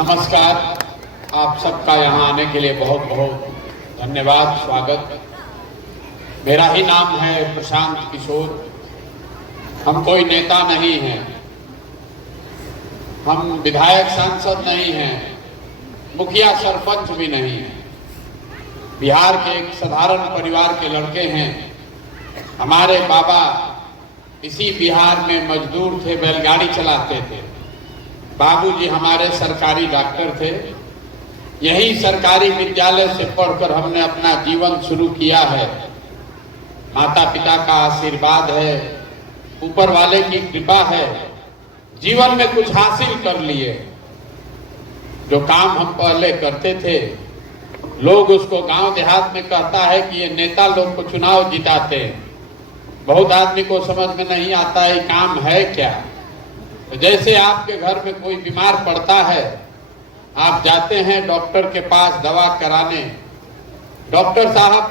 नमस्कार। आप सबका यहाँ आने के लिए बहुत बहुत धन्यवाद, स्वागत। मेरा ही नाम है प्रशांत किशोर। हम कोई नेता नहीं हैं, हम विधायक सांसद नहीं हैं, मुखिया सरपंच भी नहीं हैं। बिहार के एक साधारण परिवार के लड़के हैं। हमारे बाबा इसी बिहार में मजदूर थे, बैलगाड़ी चलाते थे। बाबूजी हमारे सरकारी डॉक्टर थे। यही सरकारी विद्यालय से पढ़कर हमने अपना जीवन शुरू किया है। माता पिता का आशीर्वाद है, ऊपर वाले की कृपा है, जीवन में कुछ हासिल कर लिए। जो काम हम पहले करते थे, लोग उसको गांव देहात में कहता है कि ये नेता लोग को चुनाव जिताते हैं। बहुत आदमी को समझ में नहीं आता है काम है क्या। तो जैसे आपके घर में कोई बीमार पड़ता है, आप जाते हैं डॉक्टर के पास दवा कराने, डॉक्टर साहब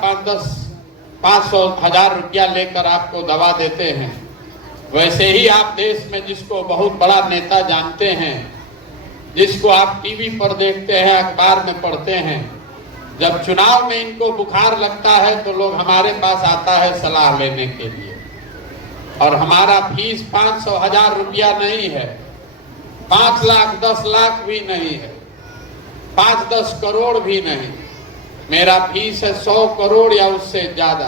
500-1000 रुपया लेकर आपको दवा देते हैं। वैसे ही आप देश में जिसको बहुत बड़ा नेता जानते हैं, जिसको आप टीवी पर देखते हैं, अखबार में पढ़ते हैं, जब चुनाव में इनको बुखार लगता है तो लोग हमारे पास आता है सलाह लेने के लिए। और हमारा फीस 500-1000 रुपया नहीं है, 5 लाख 10 लाख भी नहीं है, 5-10 करोड़ भी नहीं। मेरा फीस है 100 करोड़ या उससे ज्यादा।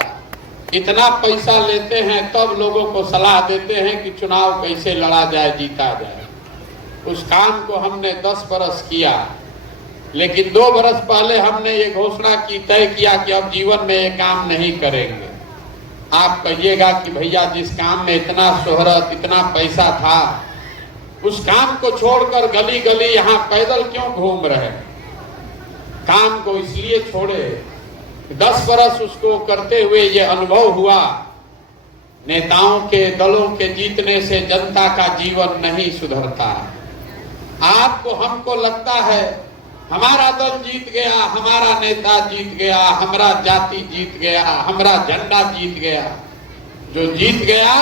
इतना पैसा लेते हैं तब लोगों को सलाह देते हैं कि चुनाव कैसे लड़ा जाए, जीता जाए। उस काम को हमने 10 बरस किया, लेकिन 2 बरस पहले हमने ये घोषणा की, तय किया कि अब जीवन में ये काम नहीं करेंगे। आप कहिएगा कि भैया जिस काम में इतना शोहरत, इतना पैसा था, उस काम को छोड़कर गली गली यहाँ पैदल क्यों घूम रहे। काम को इसलिए छोड़े, 10 बरस उसको करते हुए ये अनुभव हुआ, नेताओं के दलों के जीतने से जनता का जीवन नहीं सुधरता। आपको हमको लगता है हमारा दल जीत गया, हमारा नेता जीत गया, हमारा जाति जीत गया, हमारा झंडा जीत गया। जो जीत गया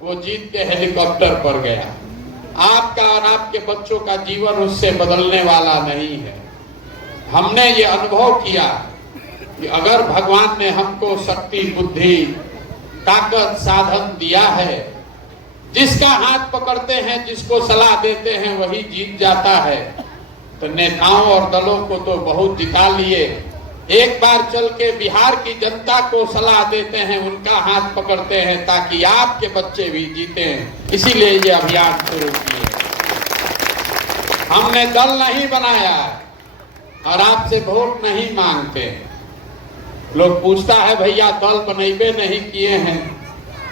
वो जीत के हेलीकॉप्टर पर गया। आपका और आपके बच्चों का जीवन उससे बदलने वाला नहीं है। हमने ये अनुभव किया कि अगर भगवान ने हमको शक्ति, बुद्धि, ताकत, साधन दिया है, जिसका हाथ पकड़ते हैं, जिसको सलाह देते हैं, वही जीत जाता है। तो नेताओं और दलों को तो बहुत जिता लिए, एक बार चल के बिहार की जनता को सलाह देते हैं, उनका हाथ पकड़ते हैं ताकि आपके बच्चे भी जीते हैं। इसीलिए ये अभियान शुरू किए। हमने दल नहीं बनाया और आपसे वोट नहीं मांगते। लोग पूछता है भैया दल बनेबे नहीं किए हैं,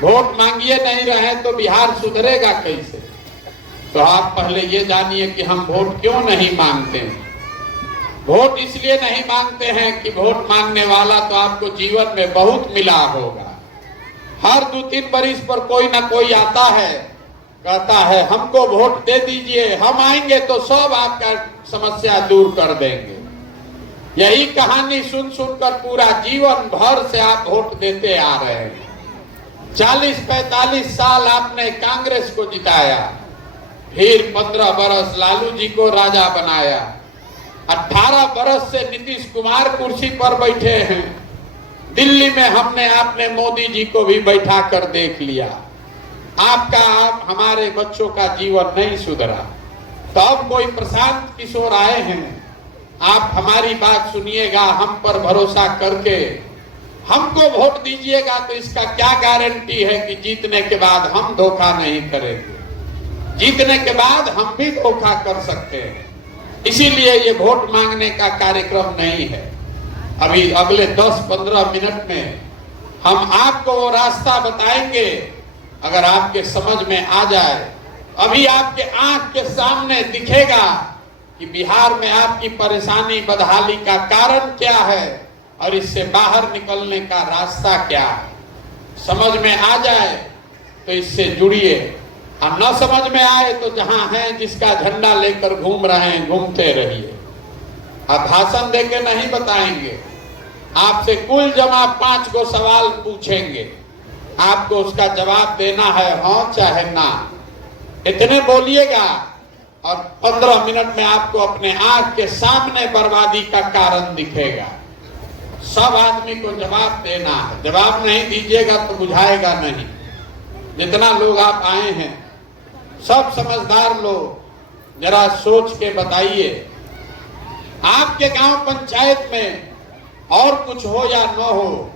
वोट मांगिए नहीं रहे तो बिहार सुधरेगा कैसे। तो आप पहले ये जानिए कि हम वोट क्यों नहीं मांगते हैं। वोट इसलिए नहीं मांगते हैं कि वोट मांगने वाला तो आपको जीवन में बहुत मिला होगा। हर 2-3 बरिस पर कोई ना कोई आता है, कहता है हमको वोट दे दीजिए, हम आएंगे तो सब आपका समस्या दूर कर देंगे। यही कहानी सुन सुनकर पूरा जीवन भर से आप वोट देते आ रहे हैं। 40-45 साल आपने कांग्रेस को जिताया, फिर 15 बरस लालू जी को राजा बनाया, 18 बरस से नीतीश कुमार कुर्सी पर बैठे हैं। दिल्ली में हमने आपने मोदी जी को भी बैठा कर देख लिया। आपका हमारे बच्चों का जीवन नहीं सुधरा। तो अब कोई प्रशांत किशोर आए हैं, आप हमारी बात सुनिएगा, हम पर भरोसा करके हमको वोट दीजिएगा। तो इसका क्या गारंटी है कि जीतने के बाद हम धोखा नहीं करेंगे। जीतने के बाद हम भी धोखा कर सकते हैं। इसीलिए ये वोट मांगने का कार्यक्रम नहीं है। अभी अगले 10-15 मिनट में हम आपको वो रास्ता बताएंगे, अगर आपके समझ में आ जाए। अभी आपके आंख के सामने दिखेगा कि बिहार में आपकी परेशानी, बदहाली का कारण क्या है और इससे बाहर निकलने का रास्ता क्या है। समझ में आ जाए तो इससे जुड़िए, और न समझ में आए तो जहां हैं, जिसका झंडा लेकर घूम रहे हैं, घूमते रहिए। आप भाषण देके नहीं बताएंगे, आपसे कुल जमा 5 गो सवाल पूछेंगे, आपको उसका जवाब देना है हाँ चाहे ना। इतने बोलिएगा और 15 मिनट में आपको अपने आंख के सामने बर्बादी का कारण दिखेगा। सब आदमी को जवाब देना है, जवाब नहीं दीजिएगा तो बुझाएगा नहीं। जितना लोग आप आए हैं सब समझदार लोग, जरा सोच के बताइए, आपके गांव पंचायत में और कुछ हो या न हो,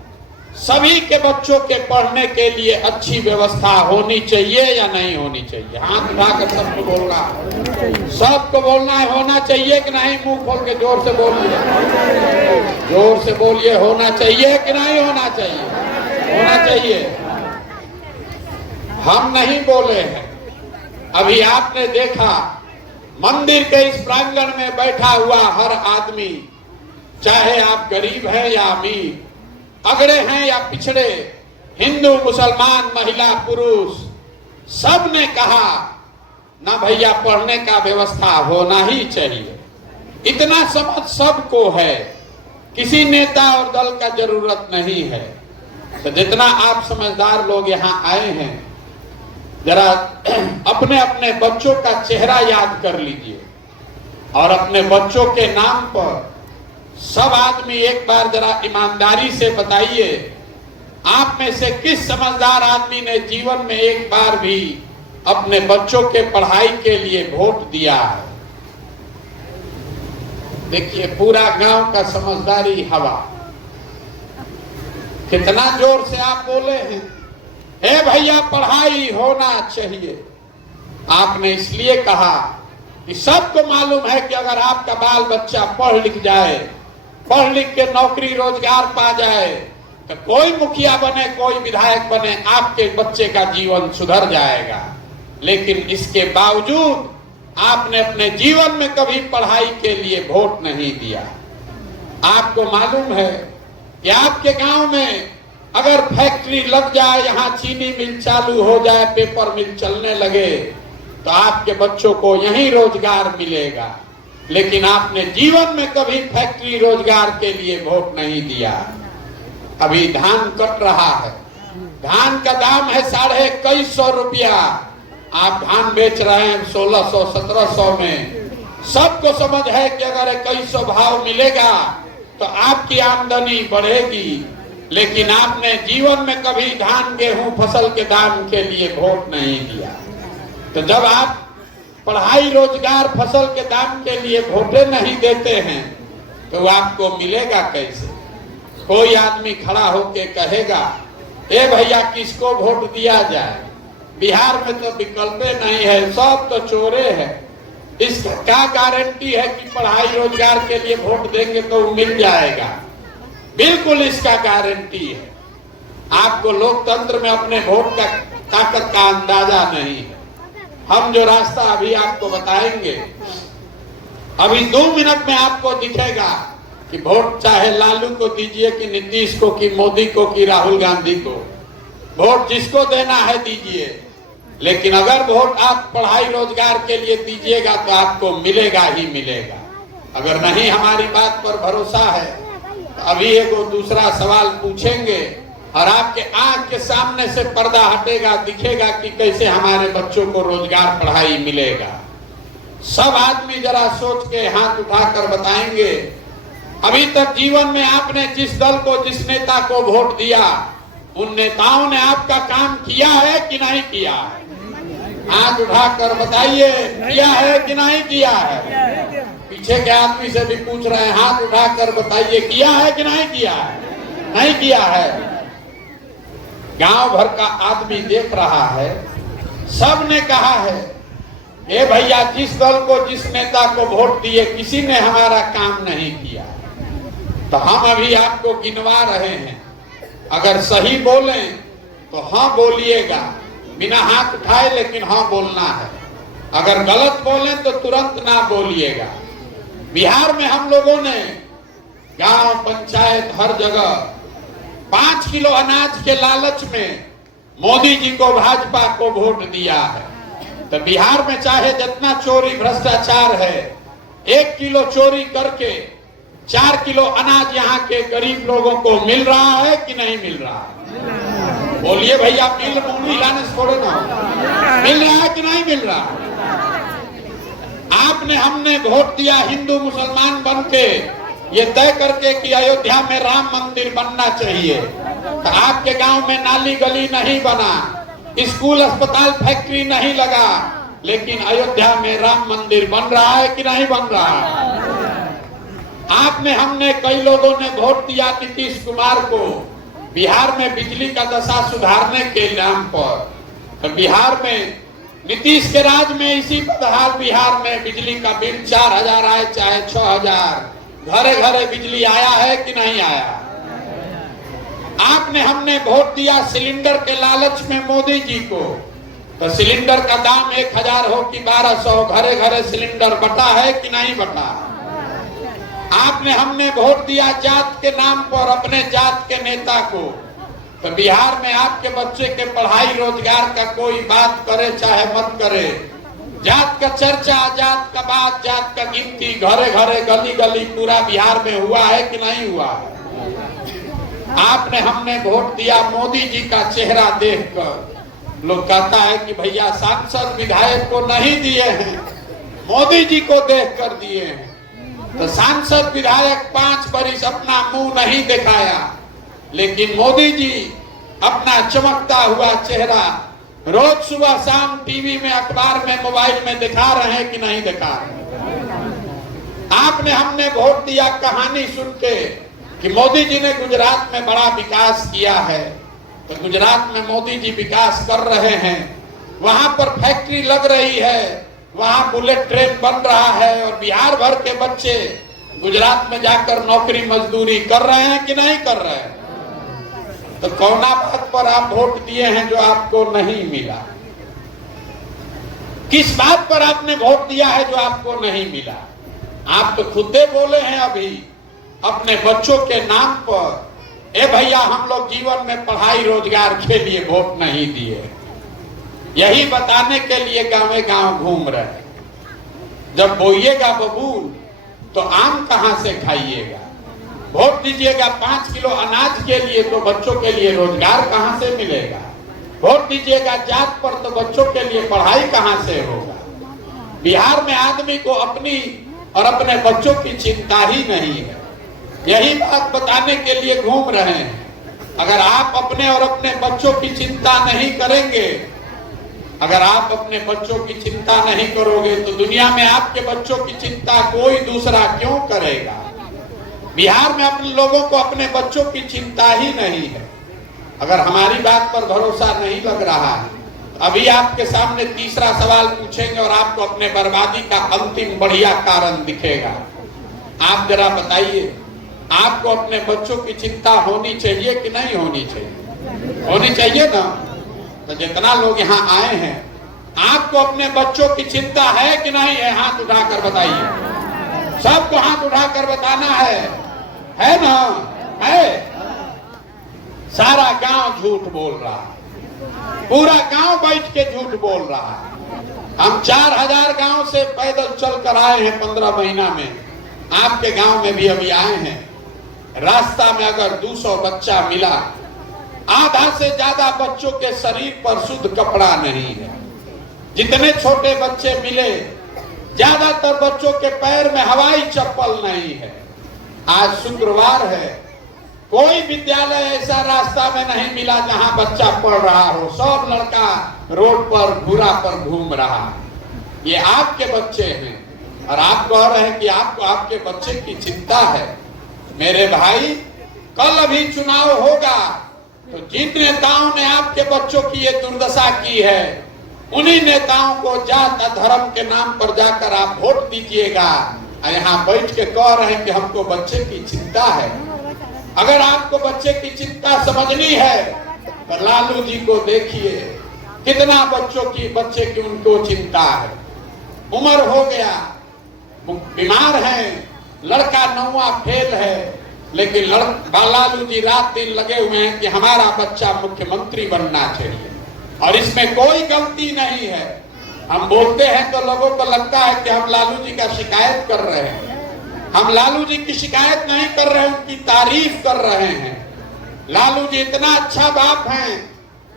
सभी के बच्चों के पढ़ने के लिए अच्छी व्यवस्था होनी चाहिए या नहीं होनी चाहिए? हाथ उठाकर सबको बोलना है, सबको बोलना है, होना चाहिए कि नहीं? मुंह खोल के जोर से बोलिए, जोर से बोलिए, होना चाहिए कि नहीं होना चाहिए? होना चाहिए। हम नहीं बोले हैं। अभी आपने देखा मंदिर के इस प्रांगण में बैठा हुआ हर आदमी, चाहे आप गरीब हैं या अमीर, अगड़े हैं या पिछड़े, हिंदू मुसलमान महिला पुरुष, सब ने कहा ना भैया पढ़ने का व्यवस्था होना ही चाहिए। इतना समझ सबको है, किसी नेता और दल का जरूरत नहीं है। तो जितना आप समझदार लोग यहाँ आए हैं, जरा अपने अपने बच्चों का चेहरा याद कर लीजिए और अपने बच्चों के नाम पर सब आदमी एक बार जरा ईमानदारी से बताइए, आप में से किस समझदार आदमी ने जीवन में एक बार भी अपने बच्चों के पढ़ाई के लिए वोट दिया है? देखिए पूरा गांव का समझदारी हवा। कितना जोर से आप बोले हैं, हे भैया पढ़ाई होना चाहिए। आपने इसलिए कहा कि सबको मालूम है कि अगर आपका बाल बच्चा पढ़ लिख जाए, पढ़ लिख के नौकरी रोजगार पा जाए, तो कोई मुखिया बने, कोई विधायक बने, आपके बच्चे का जीवन सुधर जाएगा। लेकिन इसके बावजूद आपने अपने जीवन में कभी पढ़ाई के लिए वोट नहीं दिया। आपको मालूम है कि आपके गांव में अगर फैक्ट्री लग जाए, यहाँ चीनी मिल चालू हो जाए, पेपर मिल चलने लगे, तो आपके बच्चों को यहीं रोजगार मिलेगा। लेकिन आपने जीवन में कभी फैक्ट्री रोजगार के लिए वोट नहीं दिया। अभी धान कट रहा है, धान का दाम है 2150 रुपया, आप धान बेच रहे हैं 1600-1700 में। सबको समझ है कि अगर 2100 भाव मिलेगा तो आपकी आमदनी बढ़ेगी। लेकिन आपने जीवन में कभी धान गेहूं फसल के दाम के लिए वोट नहीं दिया। तो जब आप पढ़ाई रोजगार फसल के दाम के लिए वोटे नहीं देते हैं तो आपको मिलेगा कैसे? कोई आदमी खड़ा होके कहेगा, ए भैया किसको वोट दिया जाए? बिहार में तो विकल्प नहीं है, सब तो चोरे हैं। इसका क्या गारंटी है कि पढ़ाई रोजगार के लिए वोट देंगे तो मिल जाएगा? बिल्कुल इसका गारंटी है। आपको लोकतंत्र में अपने वोट का ताकत का अंदाजा नहीं है। हम जो रास्ता अभी आपको बताएंगे, अभी 2 मिनट में आपको दिखेगा कि वोट चाहे लालू को दीजिए कि नीतीश को कि मोदी को कि राहुल गांधी को, वोट जिसको देना है दीजिए। लेकिन अगर वोट आप पढ़ाई रोजगार के लिए दीजिएगा तो आपको मिलेगा ही मिलेगा। अगर नहीं हमारी बात पर भरोसा है तो अभी एक दूसरा सवाल पूछेंगे और आपके आंख के सामने से पर्दा हटेगा, दिखेगा कि कैसे हमारे बच्चों को रोजगार पढ़ाई मिलेगा। सब आदमी जरा सोच के हाथ उठाकर बताएंगे, अभी तक जीवन में आपने जिस दल को, जिस नेता को वोट दिया, उन नेताओं ने आपका काम किया है कि नहीं किया है? हाथ उठाकर बताइए, किया है कि नहीं किया है? पीछे के आदमी से भी पूछ रहे हैं, हाथ उठाकर बताइए, किया है कि नहीं किया है? नहीं किया है। गांव भर का आदमी देख रहा है, सब ने कहा है, ए भैया जिस दल को, जिस नेता को वोट दिए, किसी ने हमारा काम नहीं किया। तो हम अभी आपको गिनवा रहे हैं। अगर सही बोलें तो हाँ बोलिएगा, बिना हाथ उठाए, लेकिन हाँ बोलना है। अगर गलत बोलें तो तुरंत ना बोलिएगा। बिहार में हम लोगों ने गांव, पंचायत, हर जगह 5 किलो अनाज के लालच में मोदी जी को, भाजपा को वोट दिया है। तो बिहार में चाहे जितना चोरी भ्रष्टाचार है, 1 किलो चोरी करके 4 किलो अनाज यहाँ के गरीब लोगों को मिल रहा है कि नहीं मिल रहा है? बोलिए भैया, मिल मुंडी लाने से थोड़े ना, मिल रहा है कि नहीं मिल रहा? आपने हमने वोट दिया हिंदू मुसलमान बन के, ये तय करके कि अयोध्या में राम मंदिर बनना चाहिए। तो आपके गांव में नाली गली नहीं बना, स्कूल अस्पताल फैक्ट्री नहीं लगा, लेकिन अयोध्या में राम मंदिर बन रहा है कि नहीं बन रहा है? आपने हमने कई लोगों ने वोट दिया नीतीश कुमार को बिहार में बिजली का दशा सुधारने के नाम पर। तो बिहार में नीतीश के राज में इसी बदहाल बिहार में बिजली का बिल 4000 आए चाहे 6000, घरे घरे बिजली आया है कि नहीं आया? आपने हमने वोट दिया सिलेंडर के लालच में मोदी जी को, तो सिलेंडर का दाम 1000 हो कि 1200, घरे घरे सिलेंडर बटा है कि नहीं बटा? आपने हमने वोट दिया जात के नाम पर अपने जात के नेता को, तो बिहार में आपके बच्चे के पढ़ाई रोजगार का कोई बात करे चाहे मत करे, जात का चर्चा, जात का बात, जात का गिनती घरे घरे गली गली पूरा बिहार में हुआ है कि नहीं हुआ है? आपने हमने वोट दिया मोदी जी का चेहरा देखकर। लोग कहता है कि भैया सांसद विधायक को नहीं दिए हैं, मोदी जी को देखकर दिए हैं। तो सांसद विधायक 5 बरिस अपना मुंह नहीं दिखाया, लेकिन मोदी जी अपना चमकता हुआ चेहरा रोज सुबह शाम टीवी में, अखबार में, मोबाइल में दिखा रहे हैं कि नहीं दिखा रहे? आपने हमने वोट दिया कहानी सुन के कि मोदी जी ने गुजरात में बड़ा विकास किया है। तो गुजरात में मोदी जी विकास कर रहे हैं, वहां पर फैक्ट्री लग रही है, वहां बुलेट ट्रेन बन रहा है, और बिहार भर के बच्चे गुजरात में जाकर नौकरी मजदूरी कर रहे हैं कि नहीं कर रहे हैं? तो कौना बात पर आप वोट दिए हैं जो आपको नहीं मिला? किस बात पर आपने वोट दिया है जो आपको नहीं मिला? आप तो खुदे बोले हैं अभी अपने बच्चों के नाम पर, ए भैया हम लोग जीवन में पढ़ाई रोजगार के लिए वोट नहीं दिए, यही बताने के लिए गांव गांव घूम रहे। जब बोइएगा बबूल तो आम कहां से खाइएगा? वोट दीजिएगा 5 किलो अनाज के लिए तो बच्चों के लिए रोजगार कहां से मिलेगा? वोट दीजिएगा जात पर तो बच्चों के लिए पढ़ाई कहां से होगा? बिहार में आदमी को अपनी और अपने बच्चों की चिंता ही नहीं है, यही बात बताने के लिए घूम रहे हैं। अगर आप अपने और अपने बच्चों की चिंता नहीं करेंगे, अगर आप अपने बच्चों की चिंता नहीं करोगे, तो दुनिया में आपके बच्चों की चिंता कोई दूसरा क्यों करेगा? बिहार में अपने लोगों को अपने बच्चों की चिंता ही नहीं है। अगर हमारी बात पर भरोसा नहीं लग रहा है, अभी आपके सामने तीसरा सवाल पूछेंगे और आपको अपने बर्बादी का अंतिम बढ़िया कारण दिखेगा। आप जरा बताइए, आपको अपने बच्चों की चिंता होनी चाहिए कि नहीं होनी चाहिए? होनी चाहिए ना? तो जितना लोग यहाँ आए हैं, आपको अपने बच्चों की चिंता है कि नहीं है? हाथ उठाकर बताइए। सबको हाथ उठाकर बताना है ना? है? सारा गांव झूठ बोल रहा है, पूरा गांव बैठ के झूठ बोल रहा है। हम 4000 गांव से पैदल चल कर आए हैं 15 महीना में, आपके गांव में भी अभी आए हैं। रास्ता में अगर 200 बच्चा मिला, आधा से ज्यादा बच्चों के शरीर पर शुद्ध कपड़ा नहीं है। जितने छोटे बच्चे मिले, ज्यादातर बच्चों के पैर में हवाई चप्पल नहीं है। आज शुक्रवार है, कोई विद्यालय ऐसा रास्ता में नहीं मिला जहां बच्चा पढ़ रहा हो। सब लड़का रोड पर घूरा पर घूम रहा। ये आपके बच्चे हैं और आप कह रहे हैं कि आपको आपके बच्चे की चिंता है। मेरे भाई, कल अभी चुनाव होगा तो जिन नेताओं ने आपके बच्चों की ये दुर्दशा की है, उन्हीं नेताओं को जात धर्म के नाम पर जाकर आप वोट दीजिएगा। यहाँ बैठ के कह रहे हैं कि हमको बच्चे की चिंता है। अगर आपको बच्चे की चिंता समझनी है तो लालू जी को देखिए, कितना बच्चे की उनको चिंता है। उम्र हो गया, बीमार है, लड़का 9वां फेल है, लेकिन लालू जी रात दिन लगे हुए हैं कि हमारा बच्चा मुख्यमंत्री बनना चाहिए और इसमें कोई गलती नहीं है। हम बोलते हैं तो लोगों को लगता है कि हम लालू जी का शिकायत कर रहे हैं। हम लालू जी की शिकायत नहीं कर रहे हैं, उनकी तारीफ कर रहे हैं। लालू जी इतना अच्छा बाप हैं,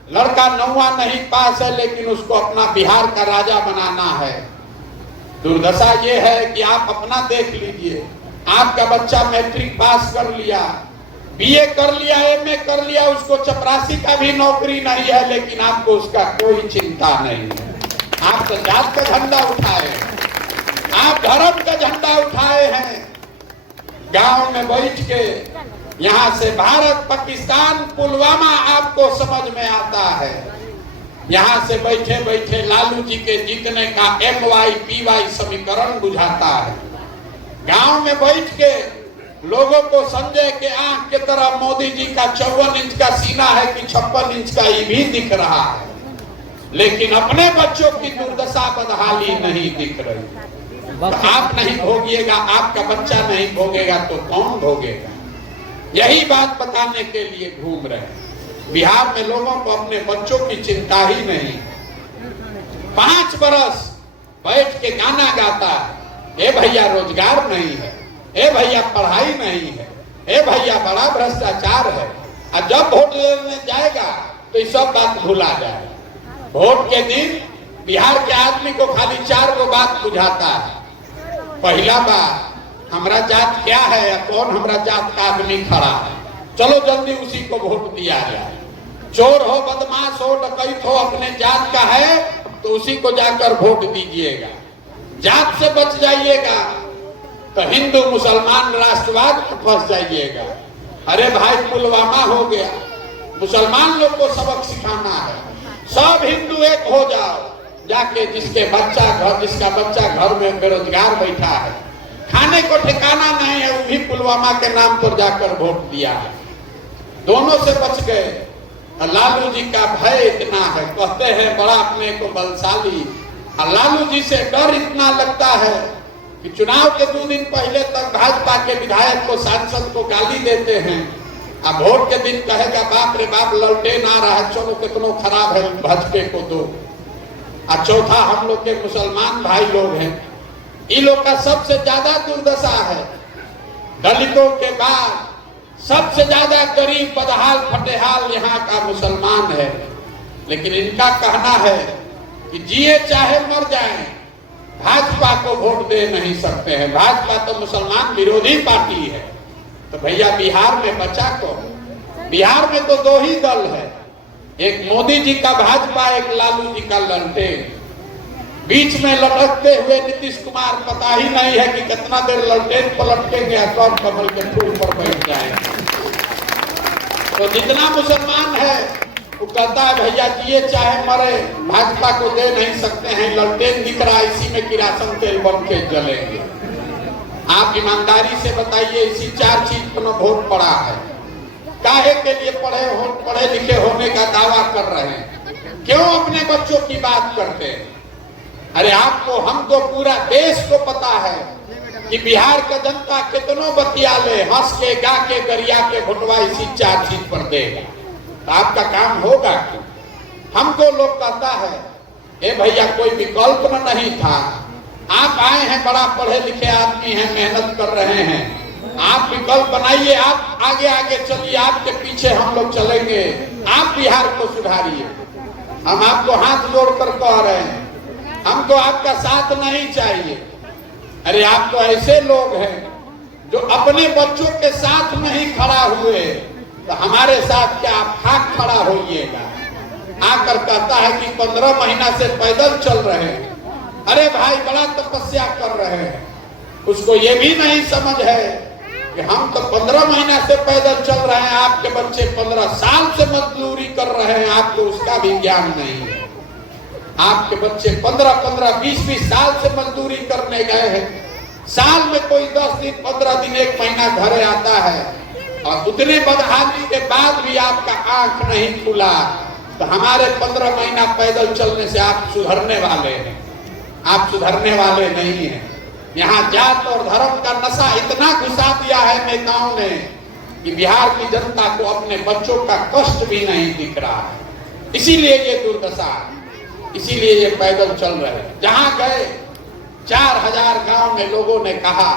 लड़का 9वां नहीं पास है लेकिन उसको अपना बिहार का राजा बनाना है। दुर्दशा ये है कि आप अपना देख लीजिए, आपका बच्चा मैट्रिक पास कर लिया, बीए कर लिया, एमए कर लिया, उसको चपरासी का भी नौकरी नहीं है, लेकिन आपको उसका कोई चिंता नहीं है। आप तो जात का झंडा उठाए, आप धर्म का झंडा उठाए हैं। गांव में बैठ के यहाँ से भारत पाकिस्तान पुलवामा आपको समझ में आता है। यहाँ से बैठे बैठे लालू जी के जीतने का MYPY समीकरण बुझाता है। गांव में बैठ के लोगों को संजय के आंख की तरह मोदी जी का 54 इंच का सीना है कि 56 इंच का ये भी दिख रहा है, लेकिन अपने बच्चों की दुर्दशा बदहाली नहीं दिख रही। तो आप नहीं भोगिएगा, आपका बच्चा नहीं भोगेगा तो कौन भोगेगा? यही बात बताने के लिए घूम रहे हैं। बिहार में लोगों को अपने बच्चों की चिंता ही नहीं। 5 बरस बैठ के गाना गाता है, ए भैया रोजगार नहीं है, ए भैया पढ़ाई नहीं है, ए भैया बड़ा भ्रष्टाचार है। और जब वोट लेने जाएगा तो ये सब बात भुला जाएगा। वोट के दिन बिहार के आदमी को खाली 4 गो बात बुझाता है। पहला बात, हमारा जात क्या है या कौन हमारा जात का आदमी खड़ा है, चलो जल्दी उसी को वोट दिया जाए। चोर हो, बदमाश हो, डकैत हो, अपने जात का है तो उसी को जाकर वोट दीजिएगा। जात से बच जाइएगा तो हिंदू मुसलमान राष्ट्रवाद में फंस जाइएगा। अरे भाई पुलवामा हो गया, मुसलमान लोग को सबक सिखाना है। सब हिंदू एक हो जाओ, जाके जिसका बच्चा घर में बेरोजगार बैठा है, खाने को ठिकाना नहीं है, वो भी पुलवामा के नाम पर जाकर वोट दिया है। दोनों से बच गए। लालू जी का भय इतना है, कहते हैं बड़ा अपने को बलशाली। लालू जी से डर इतना लगता है कि चुनाव के 2 दिन पहले तक भाजपा के विधायक को, सांसद को गाली देते हैं। अब वोट के दिन कहेगा बाप रे बाप ललटेन आ रहा है, चलो कितना खराब है, भाजपे को दो। और चौथा, हम लोग के मुसलमान भाई लोग हैं, इन लोग का सबसे ज्यादा दुर्दशा है। दलितों के बाद सबसे ज्यादा गरीब, बदहाल, फटेहाल यहाँ का मुसलमान है। लेकिन इनका कहना है कि जिए चाहे मर जाएं, भाजपा को वोट दे नहीं सकते हैं। भाजपा तो मुसलमान विरोधी पार्टी है। तो भैया बिहार में बचा कौन? बिहार में तो 2 ही दल है, एक मोदी जी का भाजपा, एक लालू जी का ललटेन। बीच में लटकते हुए नीतीश कुमार, पता ही नहीं है कि कितना देर ललटेन पलटेंगे या कौन कमल के फूल पर बैठ जाएंगे। तो जितना मुसलमान है वो कहता है भैया जिए चाहे मरे, भाजपा को दे नहीं सकते हैं। ललटेन दिख रहा है, इसी में किरासन तेल बन के जलेंगे। आप ईमानदारी से बताइए, इसी 4 चीज पर वोट पड़ा है। काहे के लिए पढ़े लिखे होने का दावा कर रहे हैं? क्यों अपने बच्चों की बात करते हैं? अरे आपको, हमको, पूरा देश को पता है कि बिहार का जनता कितनों बतियाले, हंस के, गा के, गरिया के भुटवा इसी 4 चीज पर देगा। तो आपका काम होगा क्यों? हमको लोग कहता है ए भैया कोई विकल्प नहीं था, आप आए हैं, बड़ा पढ़े लिखे आदमी हैं, मेहनत कर रहे हैं, आप विकल्प बनाइए, आप आगे आगे चलिए, आपके पीछे हम लोग चलेंगे, आप बिहार को सुधारिए। हम आपको हाथ जोड़कर कह रहे हैं, हमको आपका साथ नहीं चाहिए। अरे आप तो ऐसे लोग हैं जो अपने बच्चों के साथ नहीं खड़ा हुए, तो हमारे साथ क्या आप खाक खड़ा होइएगा? आकर कहता है कि 15 महीना से पैदल चल रहे हैं। अरे भाई बड़ा तपस्या कर रहे हैं, उसको ये भी नहीं समझ है कि हम तो 15 महीना से पैदल चल रहे हैं, आपके बच्चे 15 साल से मजदूरी कर रहे हैं, आपको उसका भी ज्ञान नहीं है। आपके बच्चे 15-15, 20-20 साल से मजदूरी करने गए हैं, साल में कोई 10 दिन, 15 दिन, 1 महीना घरे आता है, और उतने बदहाली के बाद भी आपका आंख नहीं खुला। तो हमारे 15 महीना पैदल चलने से आप सुधरने वाले हैं? आप सुधरने वाले नहीं हैं। यहाँ जात और धर्म का नशा इतना घुसा दिया है नेताओं ने कि बिहार की जनता को अपने बच्चों का कष्ट भी नहीं दिख रहा है। इसीलिए ये दुर्दशा है, इसीलिए ये पैदल चल रहे हैं। जहाँ गए 4000 गांव में लोगों ने कहा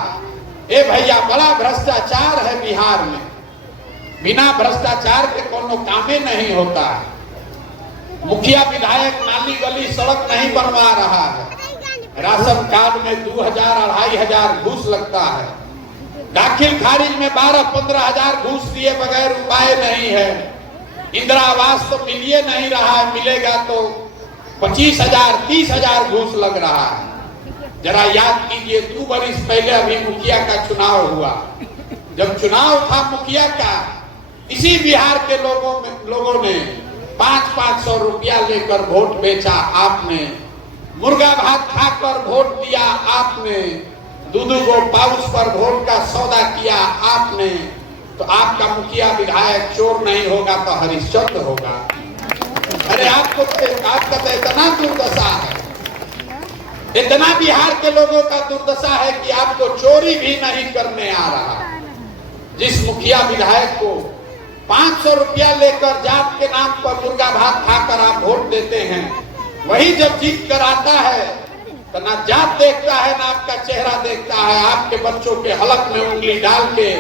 ए भैया बड़ा भ्रष्टाचार है बिहार में, बिना भ्रष्टाचार के कोनो कामे नहीं होता है। मुखिया विधायक नाली गली सड़क नहीं बनवा रहा है, राशन कार्ड में 2000 2500 घूस लगता है। दाखिल खारिज में 12-15 हजार घूस दिए बगैर उपाय नहीं है। इंदिरा आवास तो मिलिए नहीं रहा है, मिलेगा तो 25,000 30,000 घूस लग रहा है। जरा याद कीजिए 2 बरस पहले अभी मुखिया का चुनाव हुआ। जब चुनाव था मुखिया का, इसी बिहार के लोगों ने 500 रुपया लेकर वोट बेचा आपने। मुर्गा भात खाकर वोट दिया आपने। दूधू को पाउच पर वोट का सौदा किया आपने। तो आपका मुखिया विधायक चोर नहीं होगा तो हरिश्चंद्र होगा। अरे आपका तो इतना दुर्दशा है, इतना बिहार के लोगों का दुर्दशा है कि आपको चोरी भी नहीं करने आ रहा। जिस मुखिया विधायक को 500 रुपया लेकर जात के नाम पर मुर्गा भात खाकर आप वोट देते हैं, वही जब जीत कर आता है तो ना जात देखता है ना आपका चेहरा देखता है। आपके बच्चों के हलक में उंगली डाल के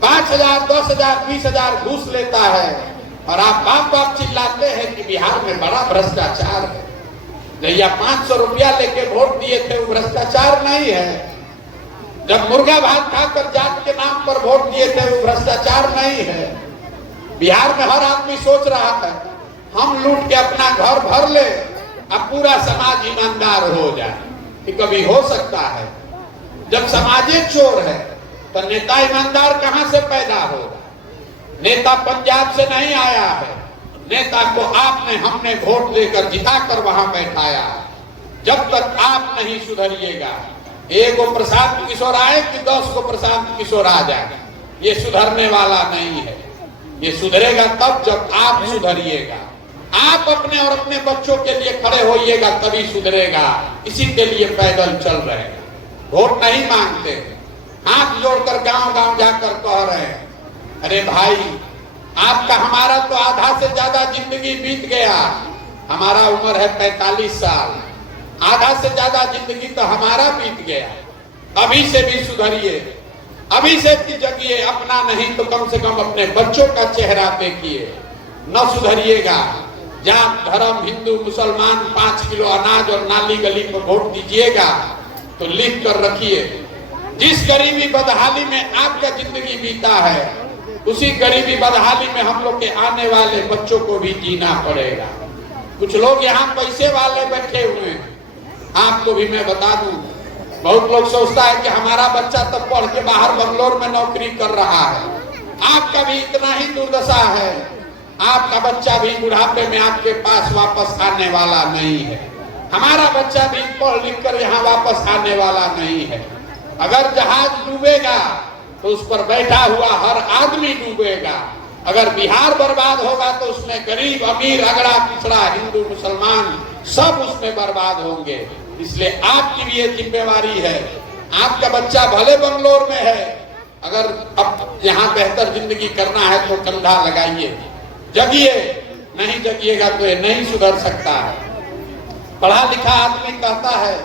5,000 10,000 20,000 घूस लेता है और आप बाप बाप चिल्लाते हैं कि बिहार में बड़ा भ्रष्टाचार है। भैया 500 रुपया लेके वोट दिए थे, वो भ्रष्टाचार नहीं है। जब मुर्गा भात खाकर जात के नाम पर वोट दिए थे, वो भ्रष्टाचार नहीं है। बिहार में हर आदमी सोच रहा था हम लूट के अपना घर भर ले, अब पूरा समाज ईमानदार हो जाए। कि कभी हो सकता है? जब समाज चोर है तो नेता ईमानदार कहां से पैदा होगा? नेता पंजाब से नहीं आया है। नेता को आपने हमने वोट देकर जिताकर वहां बैठाया। जब तक आप नहीं सुधरिएगा, एक को प्रशांत किशोर आए कि 10 को प्रशांत किशोर आ जाए, ये सुधरने वाला नहीं है। ये सुधरेगा तब जब आप सुधरिएगा। आप अपने और अपने बच्चों के लिए खड़े होइएगा तभी सुधरेगा। इसी के लिए पैदल चल रहे हैं, वोट नहीं मांगते। हाथ जोड़कर गांव गांव जाकर कह रहे हैं, अरे भाई आपका हमारा तो आधा से ज्यादा जिंदगी बीत गया। हमारा उम्र है 45 साल, आधा से ज्यादा जिंदगी तो हमारा बीत गया। अभी से भी सुधरिए, अभी से भी जगिए। अपना नहीं तो कम से कम अपने बच्चों का चेहरा देखिए। न सुधरिएगा, जात धर्म हिंदू मुसलमान 5 किलो अनाज और नाली गली पर वोट दीजिएगा तो लिख कर रखिए, जिस गरीबी बदहाली में आपका जिंदगी बीता है, उसी गरीबी बदहाली में हम लोग के आने वाले बच्चों को भी जीना पड़ेगा। कुछ लोग यहाँ पैसे वाले बैठे हुए हैं। आपको भी मैं बता दूं, बहुत लोग सोचता है कि हमारा बच्चा तो पढ़ के बाहर बंगलोर में नौकरी कर रहा है। आपका भी इतना ही दुर्दशा है। आपका बच्चा भी बुढ़ापे में आपके पास वापस आने वाला नहीं है। हमारा बच्चा भी पढ़ लिख कर यहाँ वापस आने वाला नहीं है। अगर जहाज डूबेगा तो उस पर बैठा हुआ हर आदमी डूबेगा। अगर बिहार बर्बाद होगा तो उसमें गरीब अमीर अगड़ा पिछड़ा हिंदू मुसलमान सब उसमें बर्बाद होंगे। इसलिए आपकी भी ये जिम्मेवारी है। आपका बच्चा भले बंगलोर में है, अगर अब यहाँ बेहतर जिंदगी करना है तो कंधा लगाइए, जगिए। नहीं जगिएगा तो ये नहीं सुधर सकता है। पढ़ा लिखा आदमी कहता है,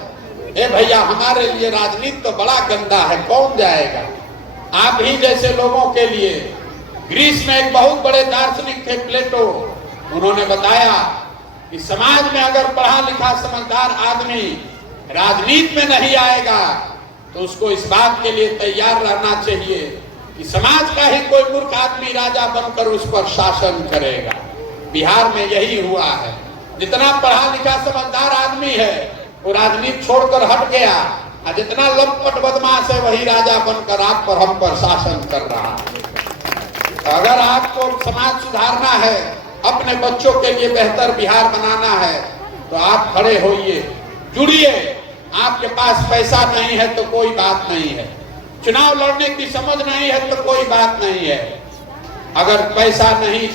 ए भैया हमारे लिए राजनीति तो बड़ा गंदा है, कौन जाएगा? आप ही जैसे लोगों के लिए। ग्रीस में एक बहुत बड़े दार्शनिक थे प्लेटो, उन्होंने बताया कि समाज में अगर पढ़ा लिखा समझदार आदमी राजनीति में नहीं आएगा तो उसको इस बात के लिए तैयार रहना चाहिए कि समाज का ही कोई मूर्ख आदमी राजा बनकर उस पर शासन करेगा। बिहार में यही हुआ है। जितना पढ़ा लिखा समझदार आदमी है वो राजनीति छोड़कर हट गया, और जितना लंपट बदमाश है वही राजा बनकर आप पर हम पर शासन कर रहा है। अगर आपको समाज सुधारना है, अपने बच्चों के लिए बेहतर बिहार बनाना है, तो आप खड़े होइए, जुड़िए। आपके पास पैसा नहीं है तो कोई बात नहीं है, चुनाव लड़ने की समझ नहीं है तो कोई बात नहीं है। अगर पैसा नहीं,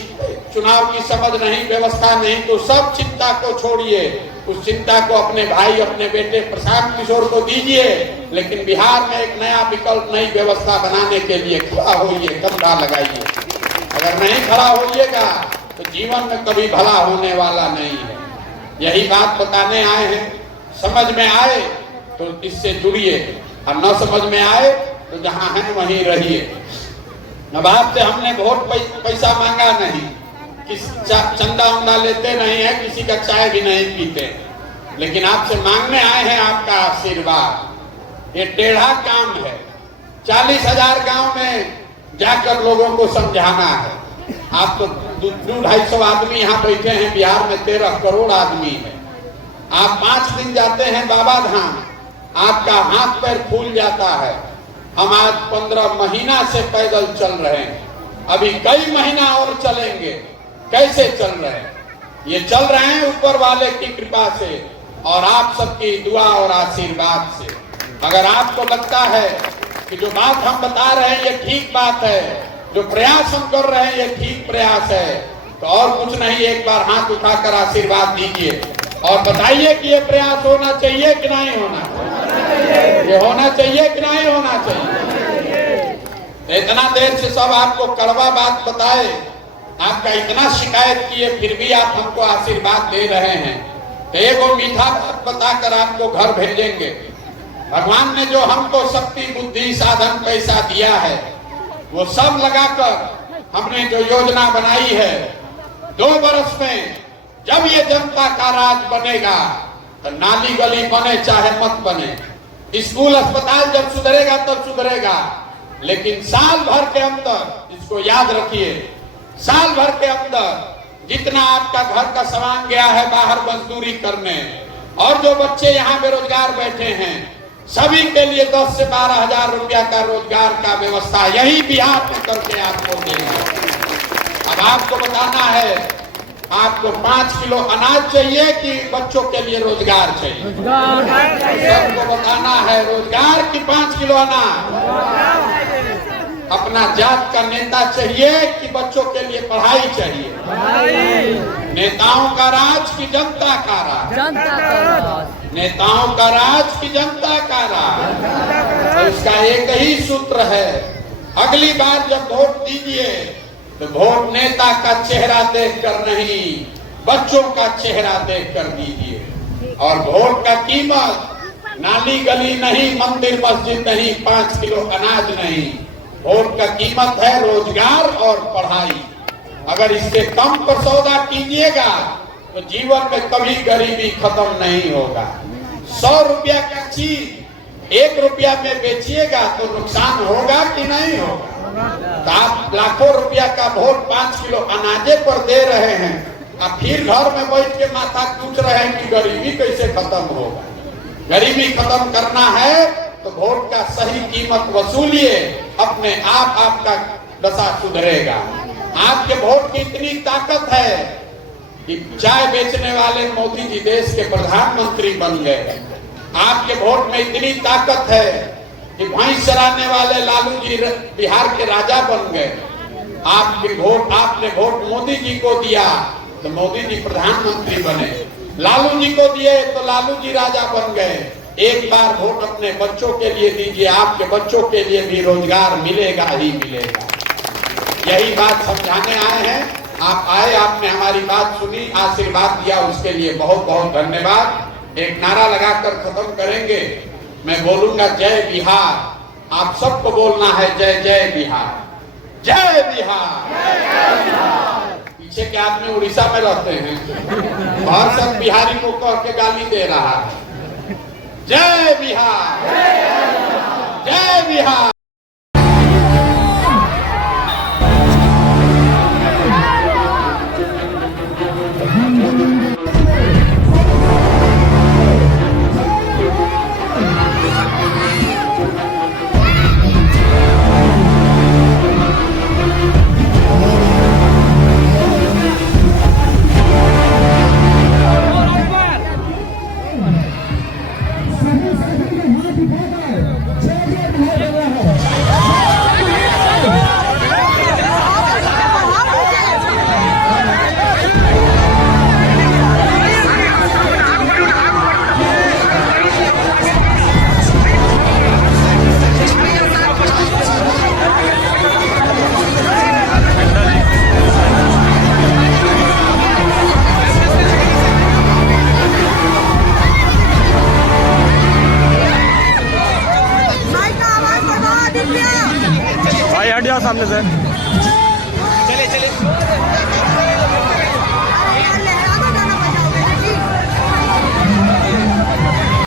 चुनाव की समझ नहीं, व्यवस्था नहीं, तो सब चिंता को छोड़िए। उस चिंता को अपने भाई अपने बेटे प्रशांत किशोर को दीजिए, लेकिन बिहार में एक नया विकल्प नई व्यवस्था बनाने के लिए खड़ा होइए, कंधा लगाइए। अगर नहीं खड़ा होइएगा तो जीवन में कभी भला होने वाला नहीं है। यही बात बताने आए हैं। समझ में आए तो इससे जुड़िए, और न समझ में आए तो जहां हैं वहीं रहिए। अब आपसे हमने वोट पैसा मांगा नहीं, किस चंदा उंदा लेते नहीं है, किसी का चाय भी नहीं पीते। लेकिन आपसे मांगने आए हैं आपका आशीर्वाद। ये टेढ़ा काम है। 40,000 गांव में जाकर लोगों को समझाना है। आप तो 200-250 आदमी यहाँ बैठे हैं, बिहार में 13 करोड़ आदमी है। आप 5 दिन जाते हैं बाबा धाम, आपका हाथ पैर फूल जाता है। हम आज 15 महीना से पैदल चल रहे हैं, अभी कई महीना और चलेंगे। कैसे चल रहे हैं? ये चल रहे हैं ऊपर वाले की कृपा से और आप सबकी दुआ और आशीर्वाद से। अगर आपको लगता है कि जो बात हम बता रहे हैं ये ठीक बात है, जो प्रयास हम कर रहे हैं ये ठीक प्रयास है, तो और कुछ नहीं, एक बार हाथ उठाकर आशीर्वाद दीजिए और बताइए कि ये प्रयास होना चाहिए कि नहीं होना चाहिए, ये होना चाहिए कि नहीं होना चाहिए। इतना देर से सब आपको कड़वा बात बताए, आपका इतना शिकायत किए, फिर भी आप हमको आशीर्वाद दे रहे हैं, तो एगो मीठा बात बताकर आपको घर भेजेंगे। भगवान ने जो हमको शक्ति बुद्धि साधन पैसा दिया है वो सब लगाकर हमने जो योजना बनाई है, 2 वर्ष में जब ये जनता का राज बनेगा तो नाली गली बने चाहे मत बने, स्कूल अस्पताल जब सुधरेगा तब सुधरेगा, लेकिन साल भर के अंदर, इसको याद रखिए, साल भर के अंदर जितना आपका घर का सामान गया है बाहर मजदूरी करने, और जो बच्चे यहाँ बेरोजगार बैठे हैं, सभी के लिए 10 से 12,000 रुपया का रोजगार का व्यवस्था यही बिहार में करके आपको देंगे। अब आपको बताना है, आपको 5 किलो अनाज चाहिए कि बच्चों के लिए रोजगार चाहिए? आपको बताना है रोजगार की 5 किलो अनाज। अपना जात का नेता चाहिए कि बच्चों के लिए पढ़ाई चाहिए? नेताओं का राज की जनता का राज? नेताओं का राज की जनता का राज? तो इसका एक ही सूत्र है, अगली बार जब वोट दीजिए तो वोट नेता का चेहरा देखकर नहीं, बच्चों का चेहरा देखकर दीजिए। और वोट का कीमत नाली गली नहीं, मंदिर मस्जिद नहीं, 5 किलो अनाज नहीं, वोट का कीमत है रोजगार और पढ़ाई। अगर इससे कम पर सौदा कीजिएगा तो जीवन में कभी गरीबी खत्म नहीं होगा। 100 रुपया का चीज 1 रुपया में बेचिएगा तो नुकसान होगा कि नहीं होगा? तो आप लाखों रुपया का वोट 5 किलो अनाजे पर दे रहे हैं, अब फिर घर में बैठ के माथा कूट रहे हैं कि गरीबी कैसे खत्म होगा। गरीबी खत्म करना है तो वोट का सही कीमत वसूलिए, अपने आप आपका दशा सुधरेगा। आपके वोट की इतनी ताकत है कि चाय बेचने वाले मोदी जी देश के प्रधानमंत्री बन गए। आपके वोट में इतनी ताकत है कि भैंस चराने वाले लालू जी बिहार के राजा बन गए। आपने वोट मोदी जी को दिया तो मोदी जी प्रधानमंत्री बने, लालू जी को दिए तो लालू जी राजा बन गए। एक बार वोट अपने बच्चों के लिए दीजिए, आपके बच्चों के लिए भी रोजगार मिलेगा ही मिलेगा। यही बात समझाने आए हैं। आप आए, आपने हमारी बात सुनी, आशीर्वाद दिया, उसके लिए बहुत बहुत धन्यवाद। एक नारा लगाकर खत्म करेंगे। मैं बोलूंगा जय बिहार, आप सबको बोलना है जय जय बिहार, जय बिहार। पीछे के आदमी उड़ीसा में रहते हैं और सब बिहारी को कह के गाली दे रहा है। जय बिहार, जय बिहार। भाई हट जाओ सामने से।